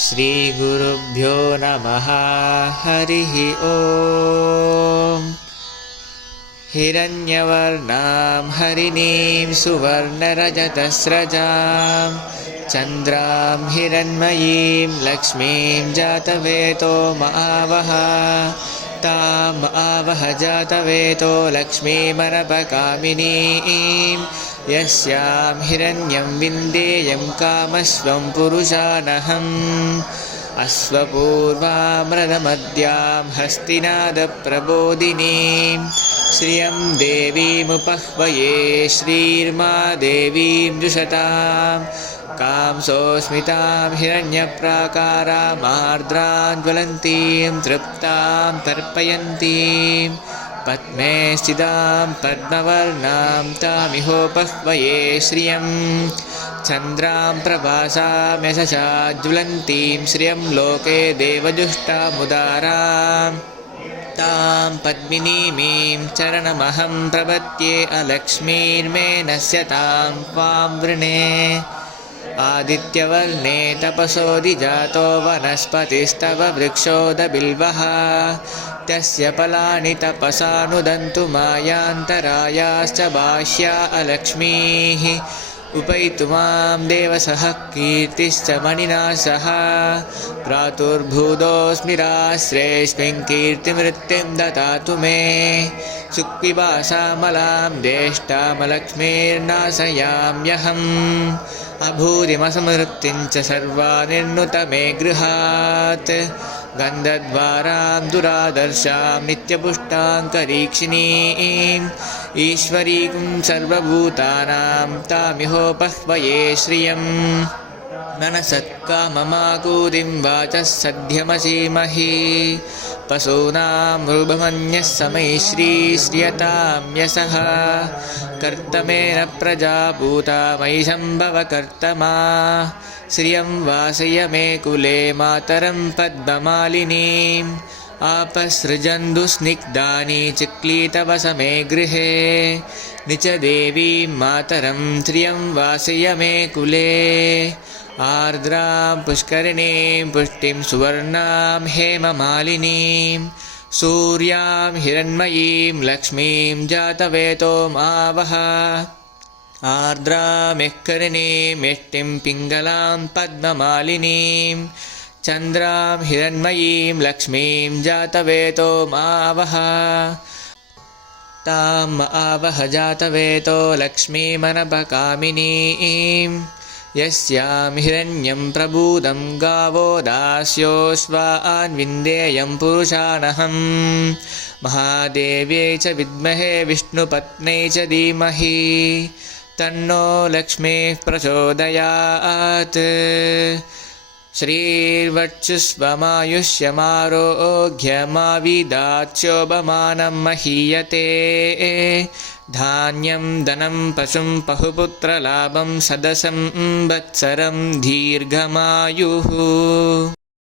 श्रीगुरुभ्यो नमः। हरिः ओम्। हिरण्यवर्णां हरिणीं सुवर्णरजतस्रजां चन्द्रां हिरण्मयीं लक्ष्मीं जातवेतो महावः। तां आवह जातवेतो लक्ष्मीमनपकामिनीं यस्यां हिरण्यं विन्देयं कामस्वं पुरुषानहम्। अश्वपूर्वामृतमद्यां हस्तिनादप्रबोधिनीं श्रियं देवीमुपह्वये श्रीर्मा देवीं जुषतां। कांसोऽस्मितां हिरण्यप्राकारामार्द्रां ज्वलन्तीं तृप्तां तर्पयन्तीं पद्मे स्थितां पद्मवर्णां तामिहोपह्वये श्रियं। चन्द्रां प्रभासां यशसा ज्वलन्तीं श्रियं लोके देवजुष्टामुदारां तां पद्मिनीमीं चरणमहं प्रपद्ये अलक्ष्मीर्मे नश्यतां त्वां वृणे। आदित्यवर्णे तपसोऽधिजातो वनस्पतिस्तव वृक्षोदबिल्वः तस्य फलानि तपसा नुदन्तु मायान्तरायाश्च बाह्या अलक्ष्मीः। उपैतु मां देवसः कीर्तिश्च मणिना सह प्रातुर्भूतोऽस्मि राश्रेऽस्मिन् कीर्तिमृत्तिं ददातु मे। सुक्पिबासामलां ज्येष्ठामलक्ष्मीर्नाशयाम्यहम् अभूतिमसमृत्तिं च सर्वानिर्नुत मे गृहात्। गन्धद्वारां दुरादर्शां नित्यपुष्टां करीक्षिणीं ईश्वरीं सर्वभूतानां तामिहोपह्वये श्रियम्। मनसत्काममाकूतिं वाचः सध्यमसीमहि पशूनां मृगमन्यः समैः श्रीयतां यशः। कर्तमेन प्रजा पूता मयि सम्भव कर्तमा श्रियं वासय मे कुले मातरं पद्ममालिनीम्। आपसृजन्तु स्निग्धानि चिक्लीतवस मे गृहे निच देवीं मातरं श्रियं वासय मे कुले। आर्द्रां पुष्करिणीं पुष्टिं सुवर्णां हेममालिनीं सूर्यां हिरण्मयीं लक्ष्मीं जातवेतो मावह। आर्द्रामिःकरिणीं यष्टिं पिङ्गलां पद्ममालिनीं चन्द्रां हिरण्मयीं लक्ष्मीं जातवेतो मावह। तां आवह जातवेतो लक्ष्मीमनपकामिनीं यस्यां हिरण्यं प्रभूतं गावो दास्योऽश्वान् विन्देयं पुरुषानहम्। महादेव्यै च विद्महे विष्णुपत्न्यै च धीमहि तन्नो लक्ष्मीः प्रचोदयात्। श्रीर्वर्चस्वमायुष्यमारोग्यमाविदाच्योपमानं महीयते। धान्यं धनं पशुं बहुपुत्रलाभं सदसंवत्सरं दीर्घमायुः।